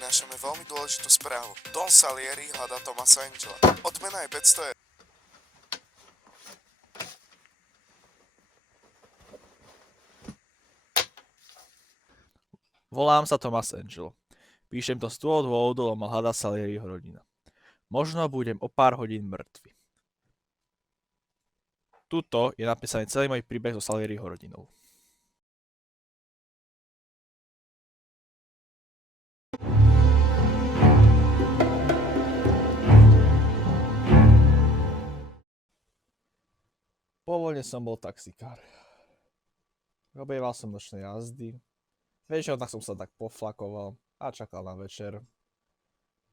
prinášame veľmi dôležitú správu. Don Salieri hľadá Thomasa Angela. Odmena je 500 €. Volám sa Thomas Angel. Píšem to z toho dôvodu, lebo ma hľadá Salieriho rodina. Možno budem o pár hodín mŕtvy. Tuto je napísaný celý môj príbeh so Salieriho rodinou. Pôvodne som bol taxikár. Robieval som nočné jazdy. Väčšinou tak som sa tak poflakoval a čakal na večer.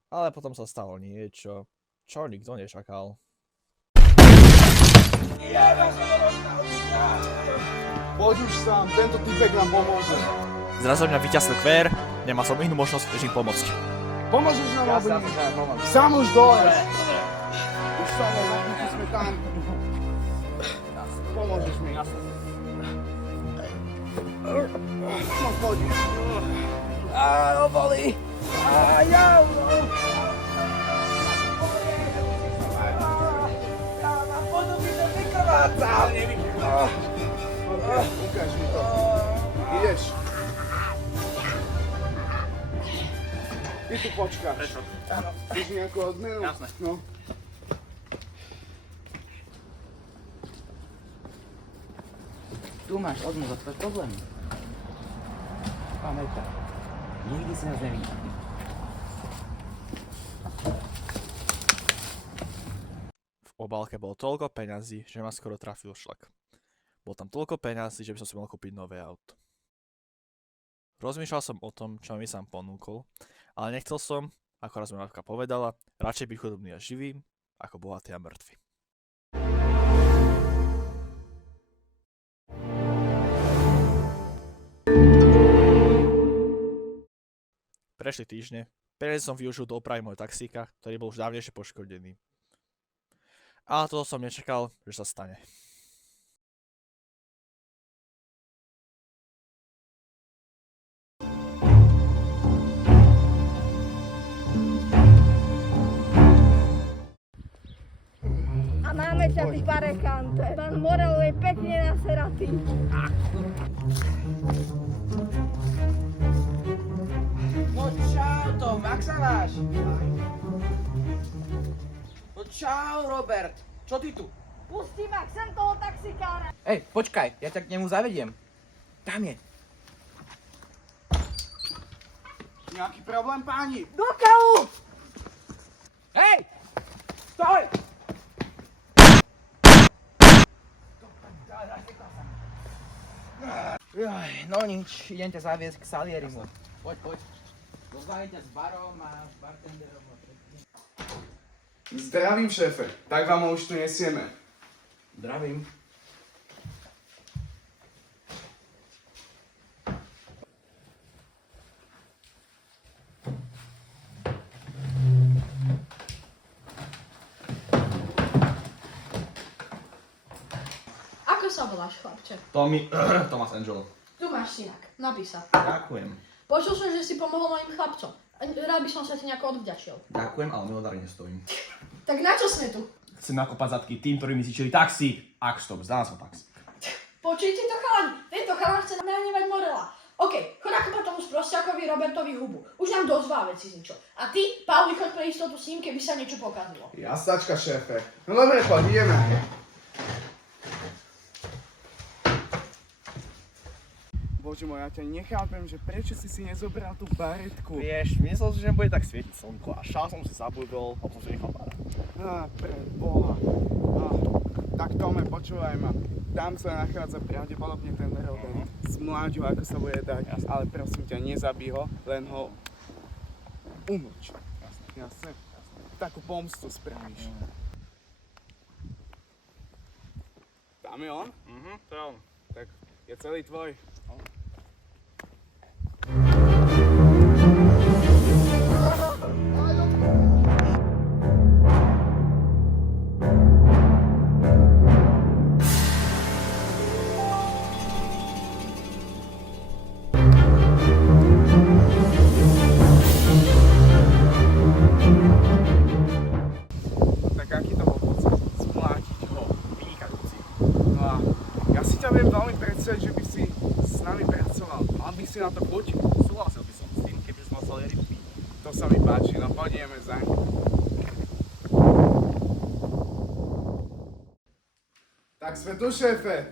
Ale potom sa stalo niečo, čo nikto nečakal. Poď už sám, tento typek nám pomôže. Zrazu mňa vyťasnil kvér, nemal som inú možnosť, než im pomôcť. Pomôžeš nám, alebo nie? Sám už dole. Už sám, nakúti sme tam. Pomôžeš mi. No poď. Áno, bolí. Ja mám podobný, že vykrváca. Ukáž mi to. Ideš. Ty tu počkáš. Prečo? Chceš nejakú odmenu? Jasné. No. Tu máš odmenu za tvoje problémy. Pamätaj, nikdy si nás nevidí. V obálke bolo toľko peňazí, že ma skoro trafil šlak. Bolo tam toľko peňazí, že by som si mohol kúpiť nové auto. Rozmýšľal som o tom, čo mi sám ponúkol, ale nechcel som, ako raz mi matka povedala, radšej byť chudobný a živý, ako bohatý a mŕtvy. Prešli týždne, peniaze som využil do opravy môjho taxíka, ktorý bol už dávnejšie poškodený. Ale toto som nečakal, že sa stane. A máme ťa, ty parekante. Pán Morel je pekne naseratý. No čau Tom, ak sa máš? No čau Robert, čo ty tu? Pusti ma, chcem toho taxikára. Ej, počkaj, ja ťa k nemu zavediem. Tam je. Nejaký problém, páni? Do kalu! Hej! Stoj! Jaj, no nič, idem ťa zaviesť k Salierimu. Poď, poď. Pozvali ťa s barom a s bartenderom. Zdravím, šéfe. Tak vám ho už tu nesieme. Zdravím. Ako sa voláš, chlapče? Thomas Angel. Tu máš synak, napísa. Ďakujem. Počul som, že si pomohol mojim chlapcom. Rád by som sa ti nejako odvďačil. Ďakujem, ale milodary nestojím. Tak na čo sme tu? Chcem nakopať zadky tým, ktorí mi zničili taxík. Ak stop, zdá sa taxík. Počujte to, chalani, tento chalan chce nahnevať Morela. OK, chod nakopať tomu sprosťakovi Robertovi hubu. Už nám dosť veľa vecí zničil. A ty, Pauli, chod pre istotu s ním, keby sa niečo pokazilo. Jasačka, šéfe. No dobre, poď, ideme. Bože môj, ja ťa nechápem, že prečo si nezobral tú baretku. Vieš, myslel si, že bude tak svietiť slnko a šál som si zabudol, a som si nechal párať. Pre Boha. Tak Tome, počúvaj ma. Tam sa nachádza pravdepodobne ten Robert. S mláďou, ako sa bude dať. Ale prosím ťa, nezabij ho, len ho umlč. Jasne? Takú pomstu spravíš. Tam je on? To je on. Tak je celý tvoj. neviem veľmi predstaviť, že by si s nami pracoval. Mal by si na to chuť? Súhlasil by som s tým, keby sme mal Salieri piť. To sa mi páči, no pôjdeme za ním. Tak sme tu, šéfe.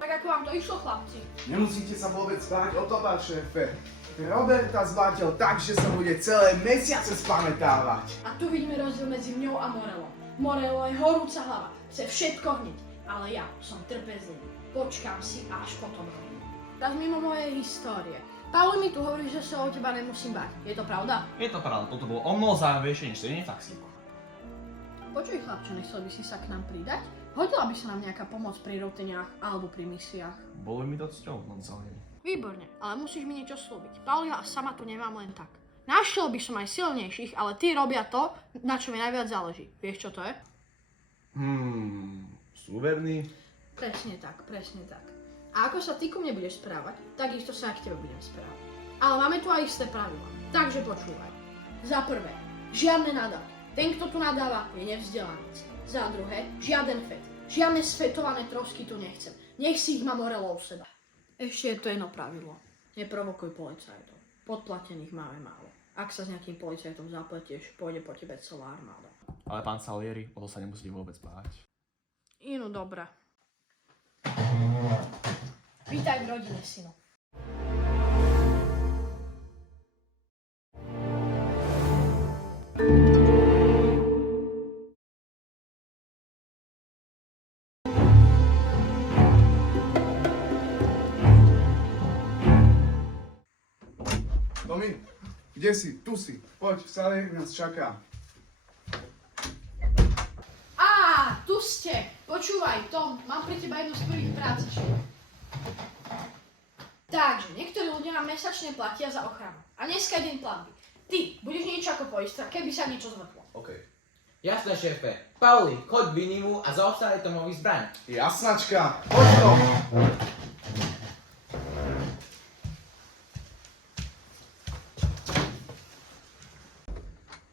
Tak ako vám to išlo, chlapci? Nemusíte sa vôbec báť o to, váš šéfe. Roberta zbátil tak, že sa bude celé mesiace spamätávať. A tu vidíme rozdiel medzi mňou a Morelom. Morelo je horúca hlava, chce všetko hneď, ale ja som trpezlivý. Počkám si a až potom robím. Tak mimo mojej histórie. Pauli mi tu hovorí, že sa o teba nemusím báť. Je to pravda? Je to pravda, toto bolo o mnoho zaujímavejšie než sedenie v taxíku. Počuj chlapče, nechcel by si sa k nám pridať? Hodila by sa nám nejaká pomoc pri ruteniach alebo pri misiách. Bolo mi to cťou, Don Salieri. Výborne, ale musíš mi niečo slúbiť. Pauli, sama tu nemám len tak. Našiel by som aj silnejších, ale tí robia to, na čo mi najviac záleží. Vieš, čo to je? Súverný. Presne tak, presne tak. A ako sa ty ku mne budeš správať, takisto sa aj k tebe budem správať. Ale máme tu aj isté pravidlá, takže počúvaj. Za prvé, žiadne nadávky. Ten, kto tu nadáva, je nevzdelanec. Za druhé, žiaden fet. Žiadne sfetované trosky tu nechcem. Nech si ich má Morelo u seba. Ešte je to jedno pravidlo. Neprovokuj policajtov. Podplatených máme málo. Ak sa s nejakým policajtom zapletieš, pôjde po tebe celá armáda. Ale pán Salieri, o to sa nemusíte vôbec báť. No dobré. Vítaj v rodine, synu. Tomi, kde si? Tu si. Poď, Salieri nás čaká. Tu ste. Počúvaj, Tom, mám pre teba jednu z prvých prácičiek. Takže, niektorí ľudia nám mesačne platia za ochranu. A dneska je deň platby. Ty budeš niečo ako poistra, keby sa niečo zvrtlo. OK. Jasné, šéfe. Pauli, choď Vinimu a zaobstaraj Tomovi zbraň. Jasnačka, poď to.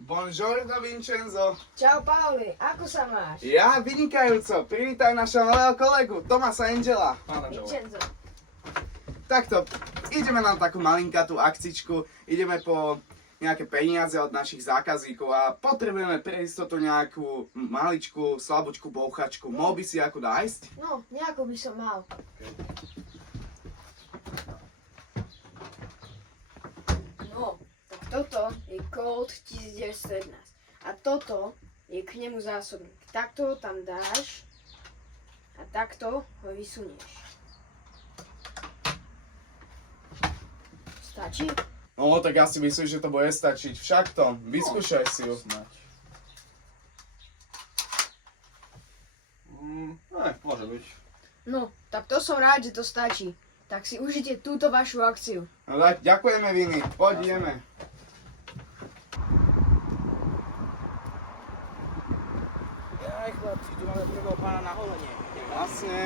Buongiorno, Vincenzo. Čau, Pauli, ako sa máš? Ja, vynikajúco. Privítaj našho nového kolegu, Tomasa Angela. Vincenzo. Takto, ideme na takú malinkatú akcičku, ideme po nejaké peniaze od našich zákazníkov a potrebujeme pre istotu nejakú maličku, slabúčku bouchačku. Mohol by si ako nájsť? No, nejako by som mal. No, tak toto je Colt 1911 a toto je k nemu zásobník. Takto ho tam dáš a takto ho vysunieš. Stačí? No, tak ja si myslím, že to bude stačiť. Však to, vyskúšaj si ju. Môže byť. No, tak to som rád, že to stačí. Tak si užite túto vašu akciu. No tak, ďakujeme, Vini. Poď, ideme. Aj chlapci, tu máme prvého pána na holenie. Vlastne.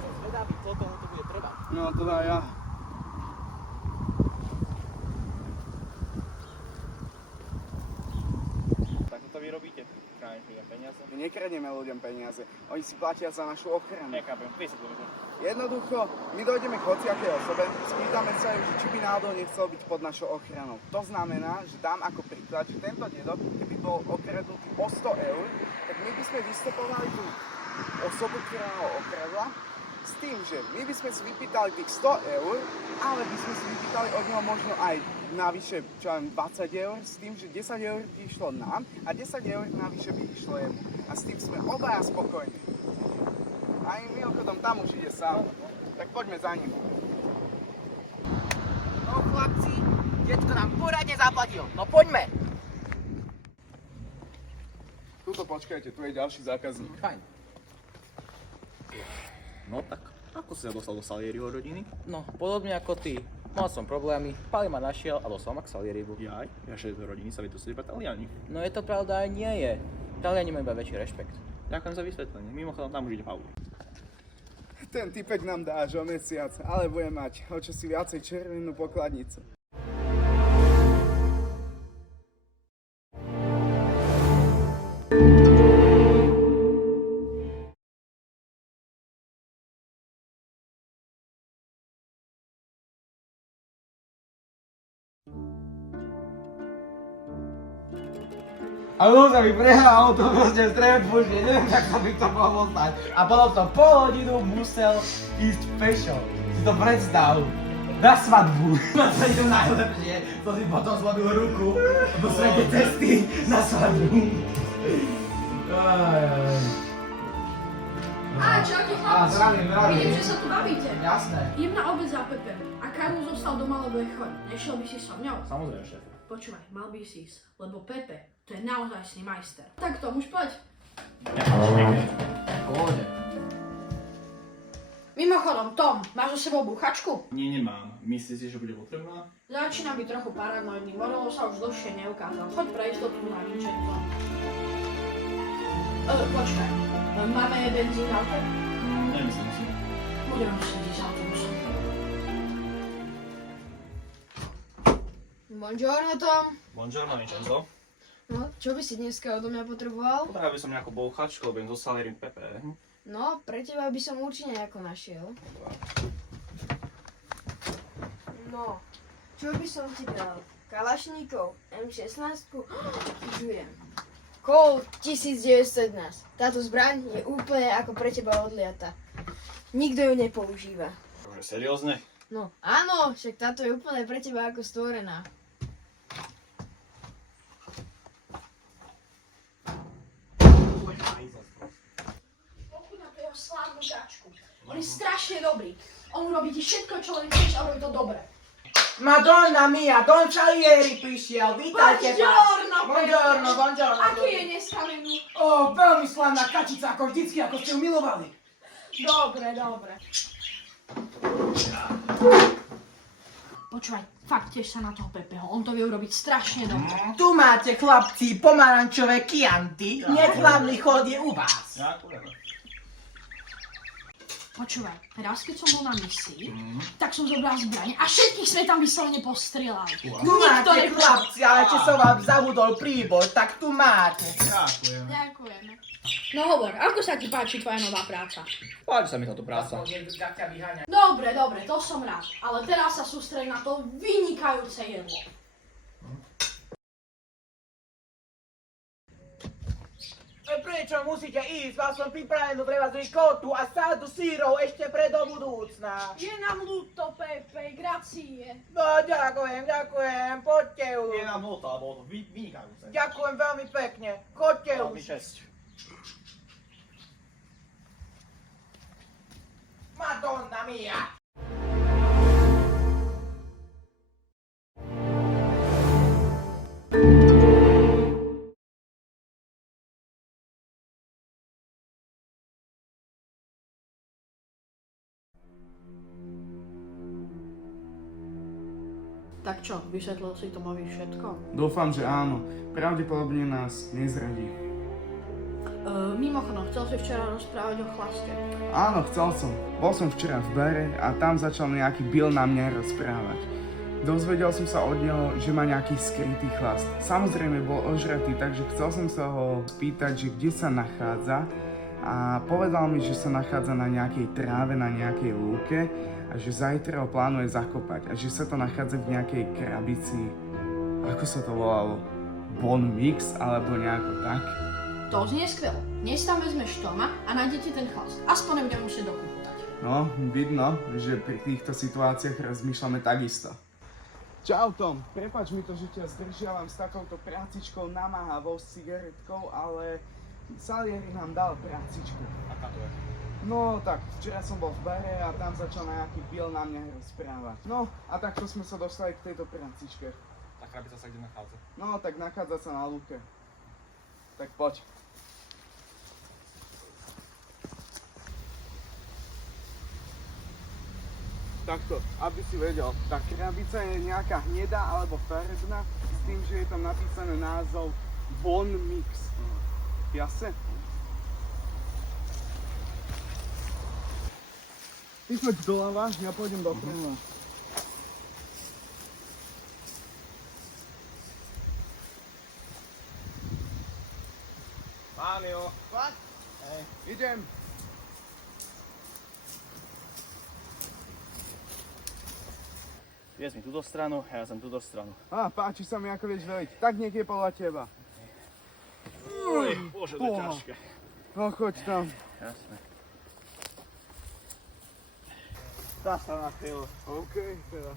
Som zvedavý, koľko mu to bude trebať. No, to dá ja. Tak to vy robíte, chránite peniaze? My nekradneme ľuďom peniaze. Oni si platia za našu ochranu. Nechápem, vysvetľujte. Jednoducho, my dojdeme k hociakej osobe, spýtame sa ju, že či by náhodou nechcel byť pod našou ochranou. To znamená, že dám ako príklad, že tento dedok, keby bol okradnutý o 100 eur, tak my by sme vystopovali tú osobu, ktorá ho okradla, s tým, že my by sme si vypýtali tých 100 eur, ale by sme si vypýtali od neho možno aj navyše, čo ja viem, 20 eur, s tým, že 10 eur by išlo nám a 10 eur navyše by išlo jemu. A s tým sme obaja spokojní. Aj mimochodom tam už ide sám. Tak poďme za ním. No chlapci, detko nám poradne zaplatil. No poďme. Tuto počkajte, tu je ďalší zákazník. Fajn. No tak, ako si sa dostal do Salieriho rodiny? No, podobne ako ty. Mal som problémy, Pali ma našiel a dostal ma k Salierimu. Jaj, vaše rodiny sa vedú iba Taliani. No je to pravda aj nie je. Taliani majú iba väčší rešpekt. Ďakujem za vysvetlenie, mimochodom tam už ide Pauli. Ten typek nám dá až o mesiac, ale bude mať o čosi viacej červenú pokladnicu. A Lúza mi prehralo to proste strebu, že neviem, jak sa by to mohlo stať. A potom to pol hodinu musel ísť pešo. Si to predstav. Na svadbu. Na to je to najlepšie. To si potom zlobil ruku do strede cesty na svadbu. Á, čaute chlapci. zdravím. Vidím, že sa tu bavíte. Jasné. Idem na obed za Pepem. A Karol zostal doma, lebo je chorý. Nešiel by si so mňou? Samozrejme, šéf. Počúvaj, mal by si ísť, lebo Pepe, to je naozajstný majster. Tak to, už poď. Pohode. Mimochodom, Tom, máš so sebou búchačku? Nie, nemám. Myslíte, že bude potrebná? Začína byť trochu paranoidný, Morello sa už dlhšie neukázal. Choď pre istotu na Vincenzo. Počkaj, máme benzín v aute? Nemyslím si. Budeme musieť ísť autobusom. Buongiorno, Tom. Buongiorno, Vincenzo. No, čo by si dneska odo mňa potreboval? Potreboval by som nejakú bouchačku, lebo jem zo Salierim Pepe. No, pre teba by som určite nejako našiel. No, čo by som ti dal? Kalašníkov, M16, žujem. Colt 1911. Táto zbraň je úplne ako pre teba odliata. Nikto ju nepoužíva. Akože seriózne? No, áno, však táto je úplne pre teba ako stvorená. Pochud na tú jeho slávnu kačku. On je strašne dobrý. On urobí ti všetko, čo len chceš a robí to dobre. Madonna mia, Don Salieri prišiel, vítajte Buongiorno, Buongiorno, buongiorno. Aký je dneska menu? Ó, veľmi slávna kačica, ako vždycky, ako ste ju milovali. Dobre, dobre. Počúvaj, fakt tiež sa na toho Pepeho, on to vie urobiť strašne dobre. Tu máte, chlapci, pomarančové kianty. Nech hlavný chod je u vás. Počúvaj, raz keď som bol na misii, tak som zobral zbrane a všetkých sme tam vyslovene postrieľali. Tu máte, chlapci, ale či som vám zabudol príboj, tak tu máte. Ďakujem. Ďakujeme. No hovor, ako sa ti páči tvoja nová práca? Páči sa mi táto práca. Dobre, dobre, to som rád, ale teraz sa sústreď na to vynikajúce jedlo. Prečo musíte ísť? Mal som pripravenú pre vás rikotu a sádu sírov ešte pre do budúcna. Je nám ľúto, Pepe, gracie. No, ďakujem, poďte už. Nie nám ľúto, ale bolo to vynikajúce. Ďakujem veľmi pekne, choďte Veľmi už. česť. Madonna mia. Tak čo, vysvetlil si Tomovi všetko? Dúfam, že áno. Pravdepodobne nás nezradí. Mimochodom, chcel si včera rozprávať o chlaste. Áno, chcel som. Bol som včera v bare a tam začal nejaký Bill na mňa rozprávať. Dozvedel som sa od neho, že má nejaký skrytý chlast. Samozrejme bol ožratý, takže chcel som sa ho spýtať, že kde sa nachádza a povedal mi, že sa nachádza na nejakej tráve, na nejakej lúke a že zajtra ho plánuje zakopať a že sa to nachádza v nejakej krabici. Ako sa to volalo? Bon Mix alebo nejako tak? To znie skvelo. Dnes tam vezmeš Toma a nájdete ten chlast. Aspoň nebudem musieť dokúpať. No, vidno, že pri týchto situáciách rozmýšľame takisto. Čau Tom, prepáč mi to, že ťa zdržiavam s takouto prácičkou namáhavou s cigaretkou, ale Salieri nám dal prácičku. Aká to je? No tak, včera som bol v bare a tam začal nejaký Bill na mňa rozprávať. No a takto sme sa dostali k tejto prácičke. Tá krabica sa kde nachádza? No tak nachádza sa na lúke. Tak poď. Takto, aby si vedel, tá krabica je nejaká hnedá alebo farebná s tým, že je tam napísané názov Bon Mix. Jasne? Ty poď doľava, ja pôjdem doprava. Mám ju. Fakt? Idem. Vieš mi túto stranu, ja som túto stranu. Páči sa mi, ako vieš veliť. Tak nech je podľa teba. Bože, to je ťažké. No choď tam. Jasné. Tá sa na chvíľu. OK, teda.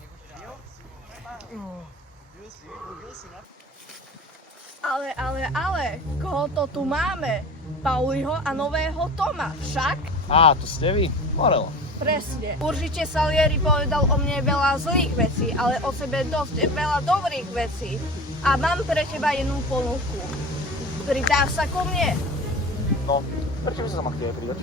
Ale, koho to tu máme? Pauliho a nového Toma, však? Á, to ste vy? Morel. Presne. Určite Salieri povedal o mne veľa zlých vecí, ale o sebe dosť veľa dobrých vecí. A mám pre teba jednu ponuku. Pridáš sa ku mne? No, prečo by sa sa ma chceli pridať?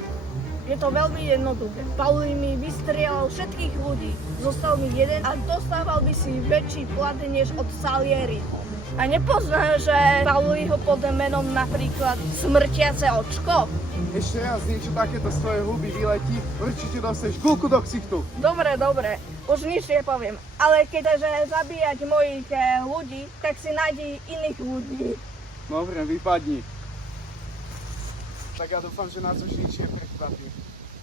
Je to veľmi jednoduché. Pauli mi vystrieľal všetkých ľudí. Zostal mi jeden a dostával by si väčší plat než od Salieriho. A nepoznáš, že Pauliho pod menom napríklad Smrtiace očko? Ešte raz niečo takéto z tvojej huby vyletí, určite dostaneš gulku do ksichtu. Dobre, už nič nepoviem. Ale keďže zabíjať mojich ľudí, tak si nájdi iných ľudí. Dobre, vypadni. Tak ja dúfam, že nás už nič neprekvapí.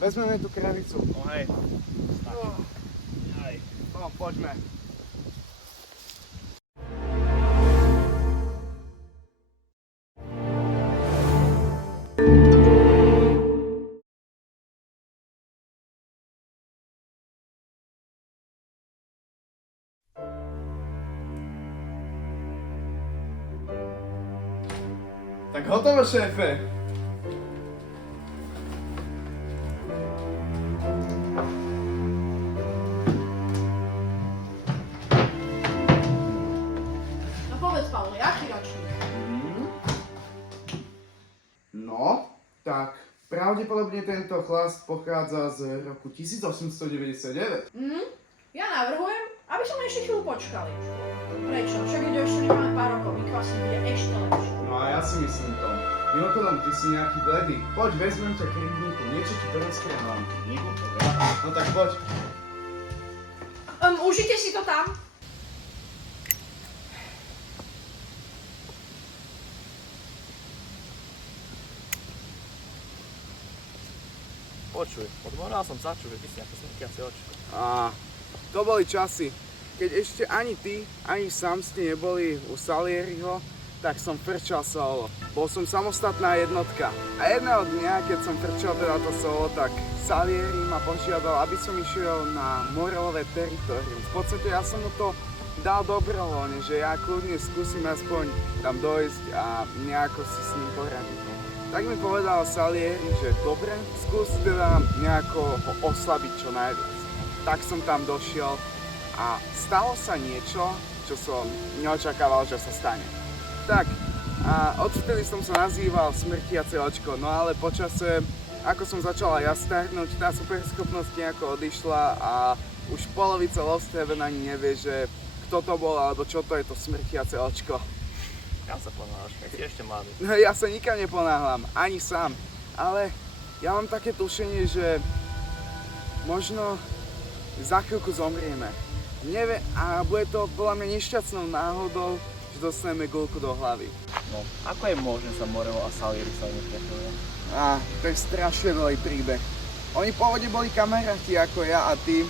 Vezmeme tú kravicu. No hej. No, poďme. Tak hotovo, šéfe. No povedz, Pauli, aký ročník? No, tak pravdepodobne tento chlast pochádza z roku 1899. Ja navrhujem, aby sme ešte chvíľu počkali. Prečo? Však keď ešte nemáme pár rokov, vykvasím bude ešte lepšie. No a ja si myslím to. Mimochodom, ty si nejaký bledý. Poď, vezmem ťa k rybníku, niečo ti porozprávam. No tak poď. Užite si to tam. Počuj, odmoral som začul, že ty si nejaké smrtiace očko. To boli časy, keď ešte ani ty, ani sám ste neboli u Salieriho, tak som frčal solo. Bol som samostatná jednotka. A jedného dňa, keď som frčal teda to solo, tak Salieri ma požiadal, aby som išiel na Morelové teritorium. V podstate ja som mu to dal dobrovoľne, že ja kľudne skúsim aspoň tam dojsť a nejako si s ním poradiť. Tak mi povedal Salieri, že dobre, skús teda nejako ho oslabiť čo najviac. Tak som tam došiel a stalo sa niečo, čo som neočakával, že sa stane. Tak, a odvtedy som sa nazýval Smrtiace očko, no ale počase, ako som začala ja starnúť, tá superschopnosť nejako odišla a už polovica Lost Heaven ani nevie, že kto to bol alebo čo to je to Smrtiace očko. Ja sa ponáš, keď si ešte mladý. Ja sa nikam neponáhľam, ani sám, ale ja mám také tušenie, že možno za chvíľku zomrieme. Neviem, a bude to podľa mňa nešťastnou náhodou, že dostaneme gulku do hlavy. No, ako je možné sa Morel a Salieri sa nepriatelia? To je strašne dlhý príbeh. Oni pôvodne boli kamaráti ako ja a ty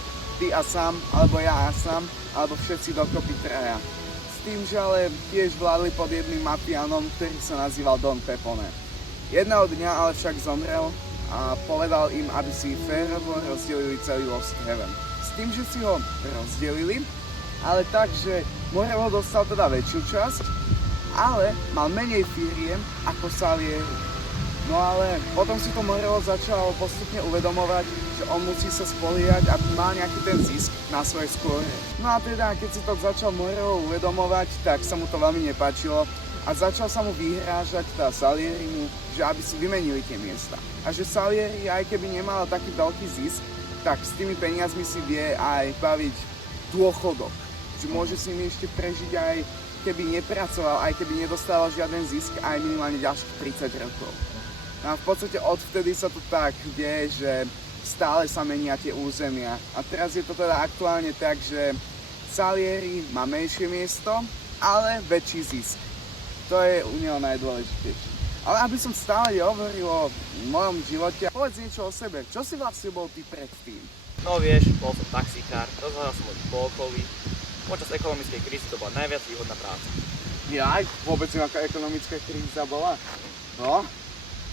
a sám, alebo ja a sám, alebo všetci dokopy traja. S tým, že ale tiež vládli pod jedným mafiánom, ktorý sa nazýval Don Pepone. Jedného dňa ale však zomrel a povedal im, aby si férovo rozdelili celý Lost Heaven. S tým, že si ho rozdelili, ale tak, že Morel ho dostal teda väčšiu časť, ale mal menej firiem ako Salieri. No ale potom si to Morel začal postupne uvedomovať, že on musí sa spoliehať, aby mal nejaký ten zisk na svojej skôre. No a teda, keď si to začal Morel uvedomovať, tak sa mu to veľmi nepáčilo a začal sa mu vyhrážať tá Salierimu, že aby si vymenili tie miesta. A že Salieri, aj keby nemal taký veľký zisk, tak s tými peniazmi si vie aj baviť dôchodok. Že môže s nimi ešte prežiť aj keby nepracoval, aj keby nedostával žiaden zisk, aj minimálne ďalších 30 rokov. No a v podstate odvtedy sa to tak deje, že stále sa menia tie územia. A teraz je to teda aktuálne tak, že Salieri má menšie miesto, ale väčší zisk. To je u neho najdôležitejšie. Ale aby som stále hovoril o mojom živote, povedz niečo o sebe. Čo si vlastne bol ty predtým? No vieš, bol som taxikár, rozhľadal som ľudí po okolí. Počas ekonomickej krízy to bola najviac výhodná práca. Ja aj vôbec nejaká ekonomická kríza bola? No,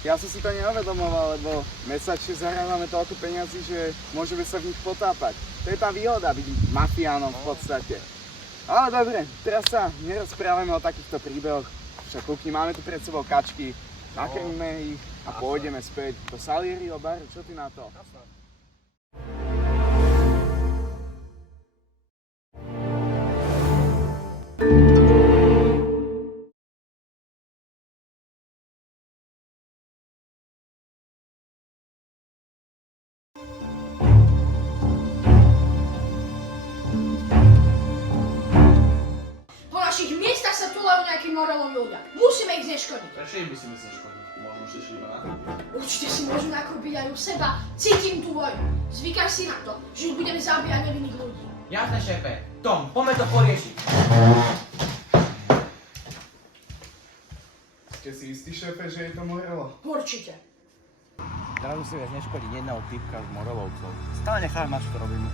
ja som si to neuvedomoval, lebo mesačne zahrávame toľko peňazí, že môžeme sa v nich potápať. To je tá výhoda byť mafiánom v podstate. Ale dobre, teraz sa nerozprávame o takýchto príbehoch. Však kúkni, máme tu pred sebou kačky, nakrmíme ich a pôjdeme späť do Salieriho baru. Čo ty na to? Po našich miestach sa túlajú nejakí moreloví ľudia. Musíme ich zneškodiť. Prečo ich musíme zneškodiť? Možno si šli iba na to. Určite si môžu nakúpiť aj u seba. Cítim tú vojnu. Zvykáš si na to, že budeme zabíjať nevinných ľudí. Jasné, šéfe. Tom, poďme to poriešiť. Ste si istí, šéfe, že je to Morelo? Určite. Teraz musíme zneškodiť jedného typka z Morelovcov. Stále necháme, čo to robíme.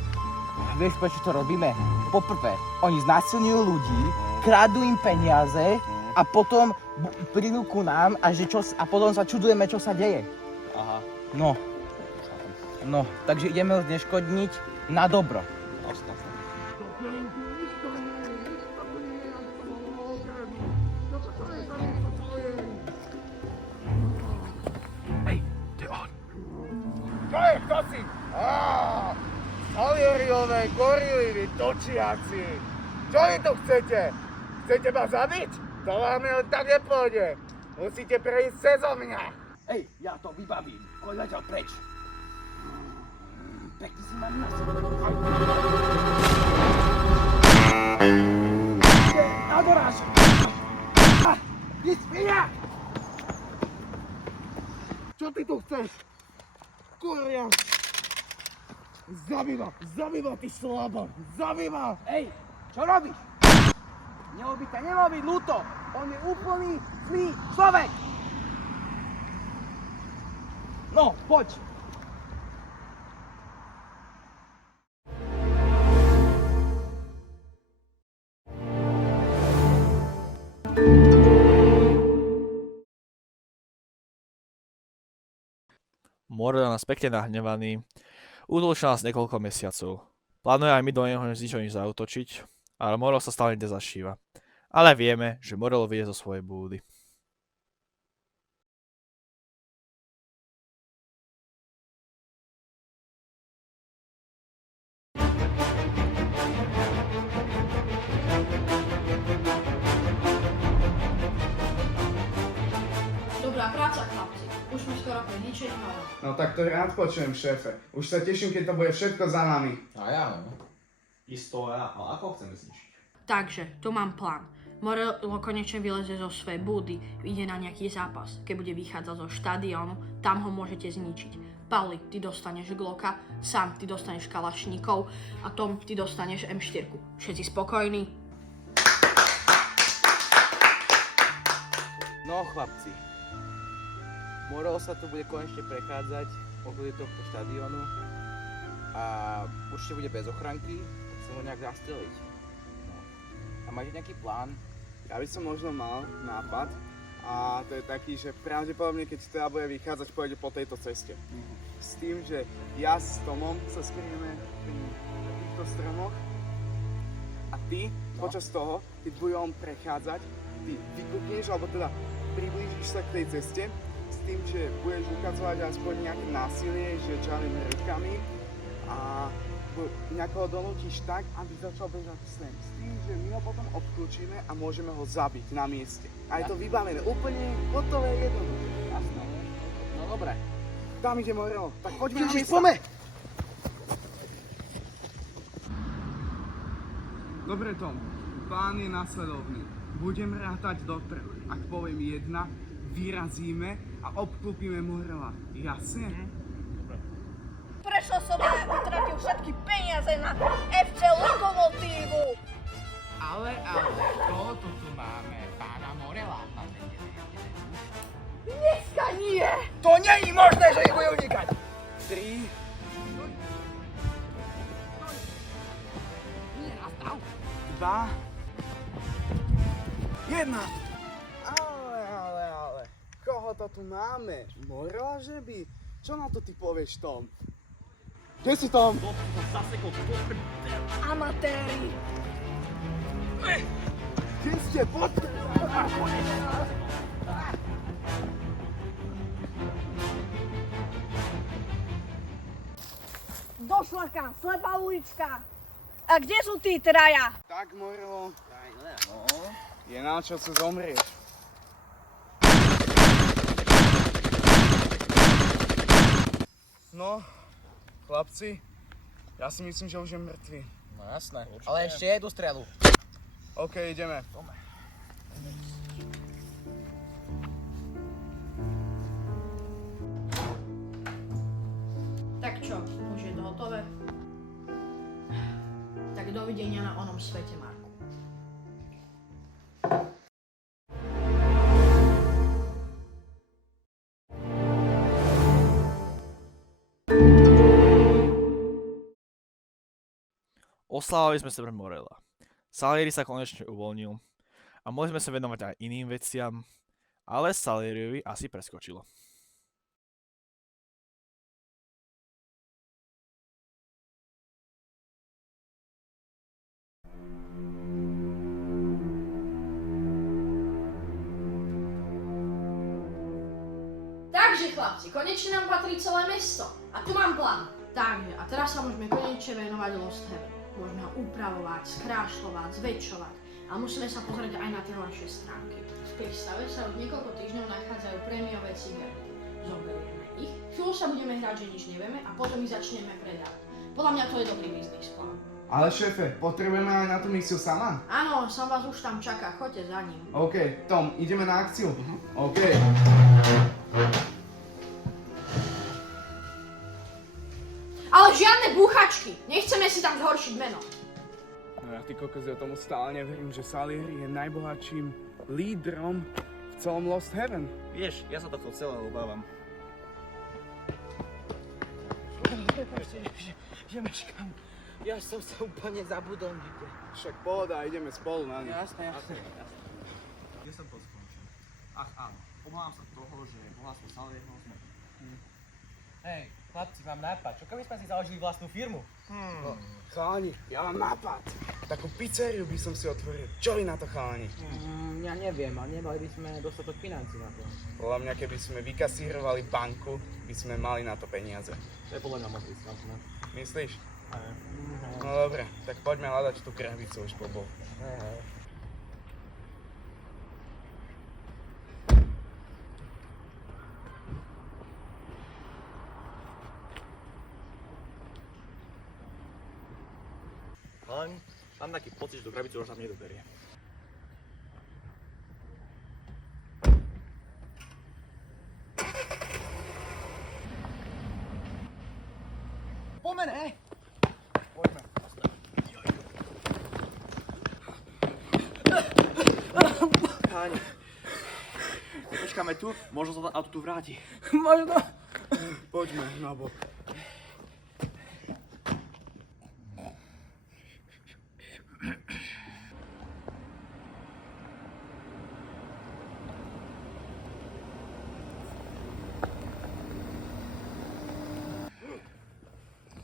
Vieš, prečo to robíme? Poprvé, oni znásilňujú ľudí, kradú im peniaze a potom prídu ku nám a potom sa čudujeme, čo sa deje. Aha. No, takže ideme ho zneškodniť na dobro. Čo je, kto si? Salieriové gorily, vy točiaci. Čo vy tu chcete? Chcete ma zabiť? To vám len tak nepôjde. Musíte prejsť cezo mňa. Ej, ja to vybavím. Poď zatiaľ preč. Pekne si mám na sebe. Na doráž! Nic, svinia! Čo ty tu chceš? Kurňa! Zabij ma, ty slabo! Zabij ma! Ej, čo robíš? Nemal byť ľúto. On je úplný zlý človek. No, poď. Morel nás pekne nahnevaný. Útočil nás niekoľko mesiacov. Plánuje aj my do neho nič zaútočiť, ale Morel sa stále niekde zašíva. Ale vieme, že Morel vyjde zo svojej búdy. Dobrá práca, chlapci. Už sme skoro pri ničení Morela. No tak to rád počujem, šéfe. Už sa teším, keď to bude všetko za nami. A ja, no. Isto ja, ale ako chceme zničiť? Takže, tu mám plán. Morelo konečne vyleze zo svojej búdy, ide na nejaký zápas. Keď bude vychádzať zo štadiónu, tam ho môžete zničiť. Pauli, ty dostaneš Glocka, Sam, ty dostaneš Kalašníkov a Tom, ty dostaneš M4. Všetci spokojní? No chlapci, Morel sa tu bude konečne prechádzať okolí tohto štadiónu a určite bude bez ochranky, tak chcem ho nejak zastreliť. No. A máte nejaký plán? Ja by som možno mal nápad a to je taký, že pravdepodobne keď teda bude vychádzať, pôjde po tejto ceste. S tým, že ja s Tomom sa skryjeme pri týchto stromoch a ty počas toho, keď bude on prechádzať, ty vykúkneš, alebo teda priblížiš sa k tej ceste s tým, že budeš ukazovať aspoň nejaké násilie, že čarnými rukami a nejako ho donútiš tak, aby začal bežať sem. S tým, že my ho potom obklúčime a môžeme ho zabiť na mieste. A je to vybavené úplne hotové, jednoduché. Jasné. No dobre. Tam ide Morel, tak poďme na miesto. Poďme! Dobre Tom, plán je nasledovný. Budem rátať do 3. Ak poviem 1, vyrazíme a obklúpime Morela. Jasne? Prečo som utratil všetky peniaze na FC Lokomotívu? Ale, koho tu máme? Pána Morela. Dneska nie! To nie je možné, že ich bude unikať! 3, 2, 1. Ale. Koho koho to tu máme? Moro a žeby? Čo na to ty povieš, Tom? Kde si, Tom? Amatéri. Kde ste? Poďte! Došla kam, slepá ulička. A kde sú tí traja? Tak, Moro, je na čo sa zomrieš. No, chlapci, ja si myslím, že už je mŕtvy. No jasné, ale ešte jedu strelu. OK, ideme. Tak čo, už je to hotové? Tak dovidenia na onom svete, Marku. Oslávali sme Super Morela. Salieri sa konečne uvoľnil a mohli sme sa venovať aj iným veciam, ale Salieriovi asi preskočilo. Takže chlapci, konečne nám patrí celé mesto. A tu mám plán. Takže, a teraz sa môžeme konečne venovať Lost Heaven. Môžeme ho upravovať, skrášľovať, zväčšovať. A musíme sa pozrieť aj na tie horšie stránky. V prístave sa už niekoľko týždňov nachádzajú prémiové cigarety. Zoberieme ich, chvíľu sa budeme hrať, že nič nevieme a potom ich začneme predávať. Podľa mňa to je dobrý biznis plán. Ale šéfe, potrebujeme aj na tú misiu sama? Áno, som vás už tam čaká, choďte za ním. OK, Tom, ideme na akciu? OK. Ale žiadne búchačky! Nechceme si tam zhoršiť meno. No ja ty kokos, ja tomu stále neverím, že Salieri je najbohatším lídrom v celom Lost Heaven. Vieš, ja sa tohto celého obávam. Že meškám. Ja som sa úplne zabudol nikde. Však pohoda, ideme spolu na ne. Jasné. Kde som to skončil? Ach áno, obávam sa toho, že bohatstvo Salieriho sme... Hej, chlapci, mám nápad. Čo keby sme si založili vlastnú firmu? Chalani, ja mám nápad. Takú pizzeriu by som si otvoril. Čo vy na to, chalani? Ja neviem, ale nemali by sme dostatok financí na to. Podľa mňa, keby sme vykasírovali banku, by sme mali na to peniaze. To je podľa mňa moc riskantné. Myslíš? No dobre, tak poďme hľadať tú krabicu už po boku. Len mám taký pocit, že tú krabicu už nám nedoberie. Pomeň, Cháni, počkáme tu, možno sa to auto tu vráti. Možno. Poďme na bok.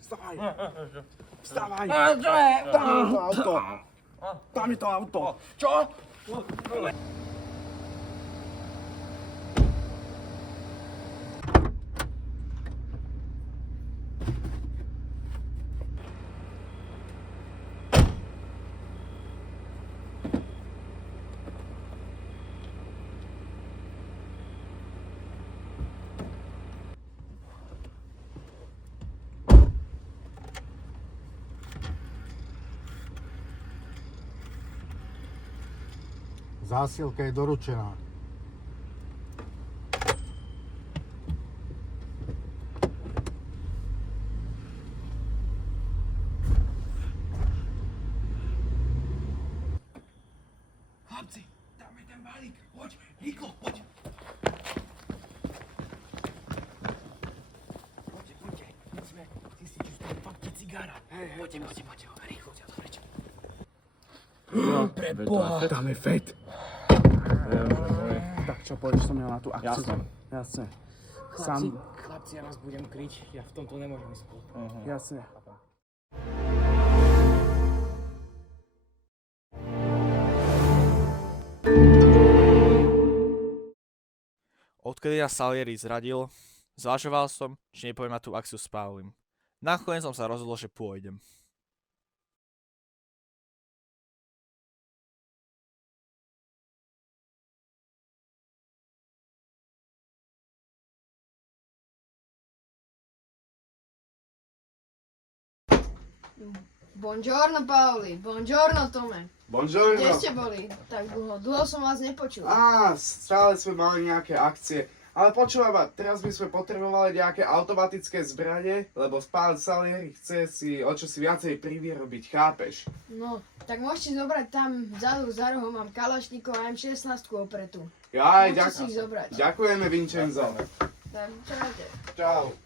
Vstávaj! Vstávaj! Čo je? Tam je to auto! Tam je to auto! Čo? Zásielka je doručená. Chlapci, tam je ten balík. Poď, rýchlo, poď. Poďte. Musíme zistiť, že to je fakt cigára. Poďte, rýchlo ťa otvoriť. Preboha. Tam je Fate. Tak Čo, pôjdeš so mnou na tú akciu? Jasné. Jasne. Chlapci, ja vás budem kryť, ja v tomto nemôžem ísť spolu. Jasne. Odkedy nás Salieri zradil, zvažoval som, či nepôjdem na tú akciu s Paulim. Nakoniec som sa rozhodol, že pôjdem. Buongiorno Pauli, buongiorno Tome. Buongiorno. Kde ste boli tak dlho? Dlho som vás nepočul. Stále sme mali nejaké akcie. Ale počúvaj, teraz by sme potrebovali nejaké automatické zbranie, lebo pán Salieri chce si o čo si viacej privýrobiť, chápeš? No, tak môžete zobrať tam vzadu za rohom, mám Kalašníkov a M16 opretu. Jaj, Môžete si ich zobrať. ďakujeme, Vincenzo. Tak, čaute. Čau.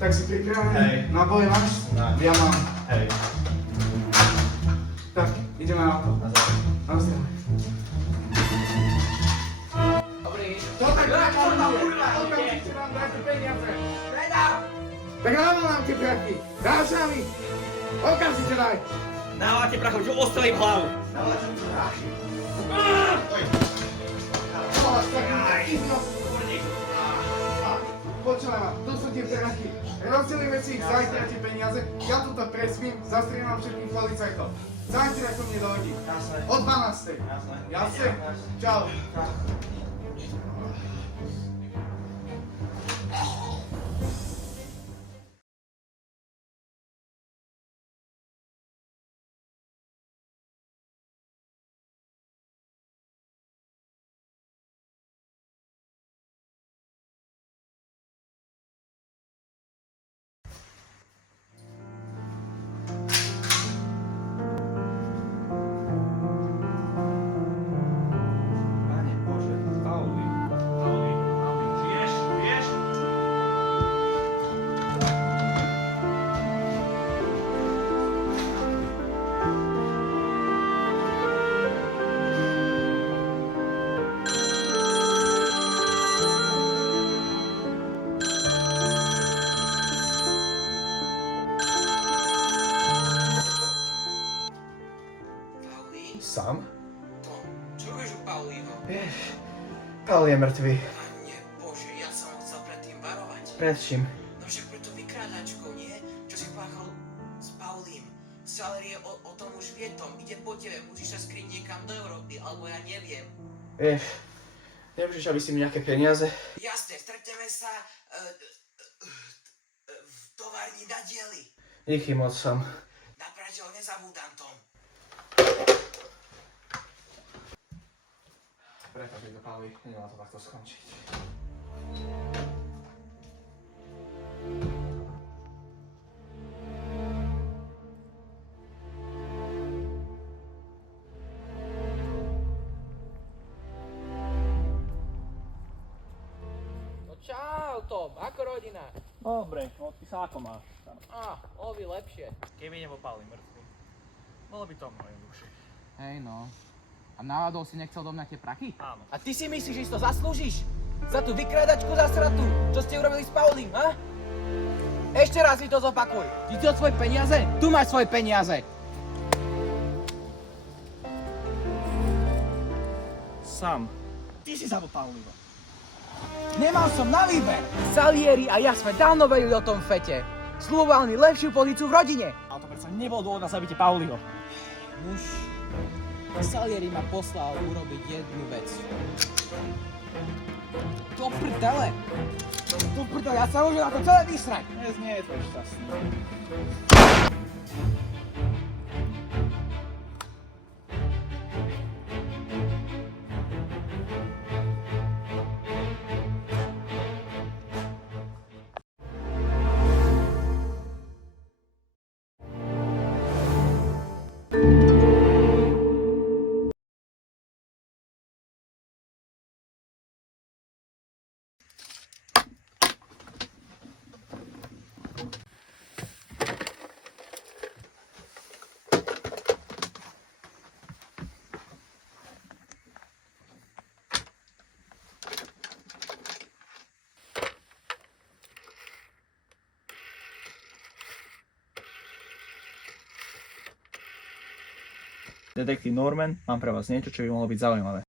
Tak si pripravený? Hej. Náboje máš? Ja mám. Hej. Tak, ideme na to. Nazdravie. Dobrý. To tak okamžite nám dajte peniaze. Tak dávam nám tie prachy. Dáš nami. Okamžite daj. Dávate prachom, čo ostrelím hlavu. Počúvaj ma, tu sú tie prachy. Rozdelíme si ich, zajtra tie peniaze. Ja tu to presvím, zastrieľam všetkých policajtov. Zajtra ku mne dohodí. O 12. Jasne? Čau. Pane Bože, Pauli, žiješ? Sám? Tom, čo vieš o Pauliho? Paul je mŕtvý. Pane Bože, ja som ho chcel predtým varovať. Pred čím? No však pre tú vykrádačkou, nie? Čo si páchal s Paulím. Salieri o tom už vie, Tom. Ide po tebe, musíš sa skryť niekam do Európy, alebo ja neviem. Vieš, nemôžeš, aby si mi nejaké peniaze? Jasne, stretneme sa v továrni na diely. Díky moc, Sam. Na priateľ nezabúdam, Tom. Prepáč, to Pauli, nemá to takto skončiť. No čau, Tom, ako rodina? Dobre, no ty sa ako máš? Ovi lepšie. Keby nebol Pauli mŕtvy, bolo by to mnoho jednoduchšie. Hej no. A náhodou si nechcel do mňa tie prachy? Áno. A ty si myslíš, že si to zaslúžiš? Za tú vykrádačku zasratú, čo ste urobili s Paulím, ha? Ešte raz mi to zopakuj. Ty chcel svoje peniaze? Tu máš svoje peniaze. Sam, ty si zabol Pauliho. Nemal som na výber. Salieri a ja sme dávno vedeli o tom fete. Sľuboval mi lepšiu pozíciu v rodine. Ale to predsa nebol dôvod na zabitie Pauliho. Muž, Salieri ma poslal urobiť jednu vec. Do prdele! Do prdele, ja sa môžem na to celé vysrať! Dnes nie je tvoj šťastný. detektív Norman, mám pre vás niečo, čo by mohlo byť zaujímavé.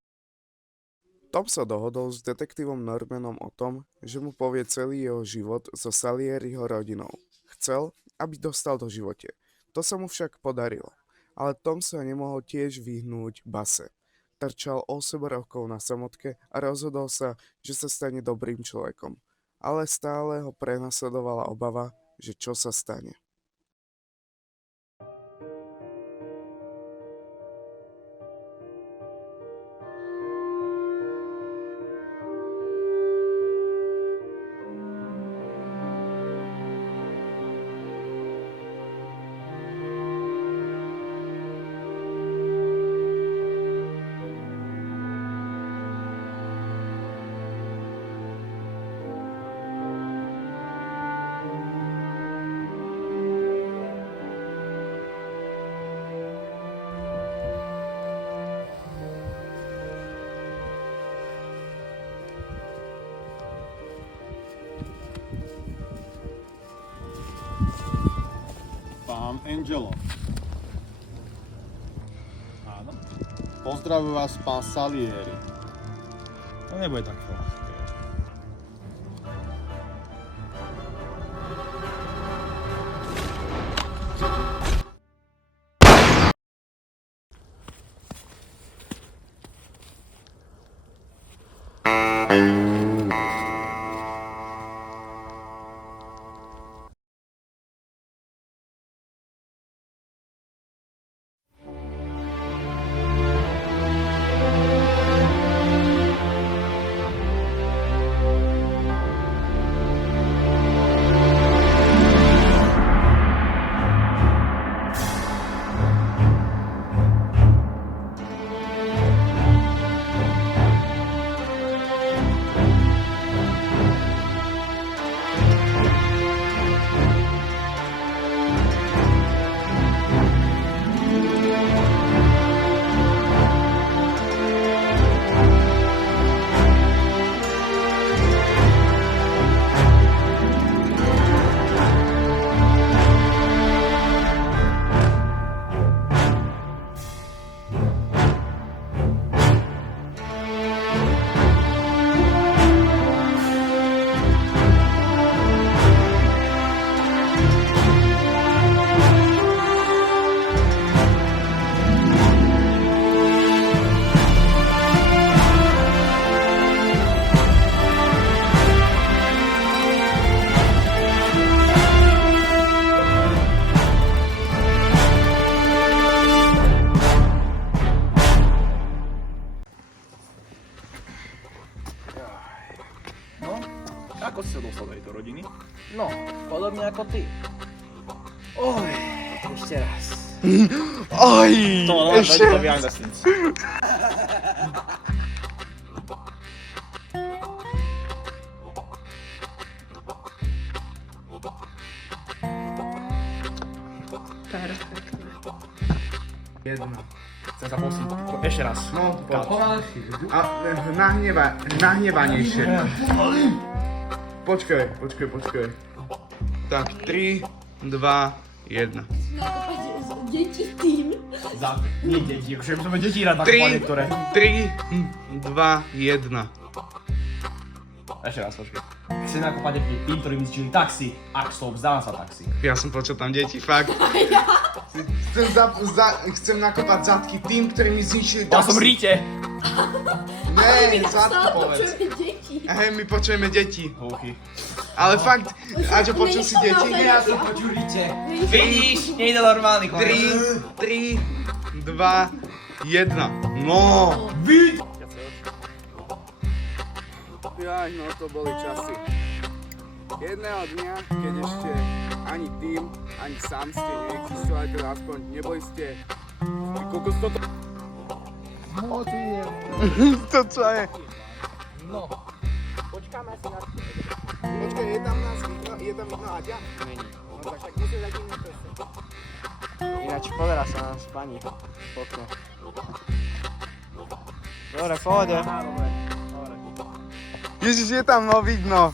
Tom sa dohodol s detektívom Normanom o tom, že mu povie celý jeho život so Salieriho rodinou. Chcel, aby dostal do živote. To sa mu však podarilo. Ale Tom sa nemohol tiež vyhnúť base. Trčal 8 rokov na samotke a rozhodol sa, že sa stane dobrým človekom. Ale stále ho prenasledovala obava, že čo sa stane. Pán Angelo. Áno. Pozdravuje vás pán Salieri. To nebude tak ľahké. Ako si sa dostal do tejto rodiny? No, podobne ako ty. Oj, ešte raz. Oj, Ešte to behind the scenes. Jedna. Chcem sa prosím, ešte raz. No, a nahnevanejšie. Počkaj. Tak, 3, 2, 1. Deti tým. Nie deti, akože by som deti rád na 3, niektoré. 2, 1. Ešte raz, počkaj. Chcem nakopať tým, ktorí mi zničili taxi. Ak stop, vzdávam sa taxi. Ja som počul tam deti, fakt. Chcem nakopať zadky tým, ktorí mi zničili Ja som Ríte. Ne, zadky povedz. Hej, my počujeme deti. Houchy. Ale fakt, Aďo, počul si deti? Ja som počul Ríte. Vidíš, nejde normálny 3, 2, 1. No! Jaj, no to boli časy. Jedného dňa, keď ešte ani tým, ani sám ste neexistovali, teda aspoň neboli ste... Ty kokos, toto... To čo je? No, počkáme si na... Počkaj, je tam vidno Aďa? Není. No tak musíš dať iné pese. Ináč pozerá sa na spaní. Pokne. Dobre, pohode. Ježiš, je tam, no vidno.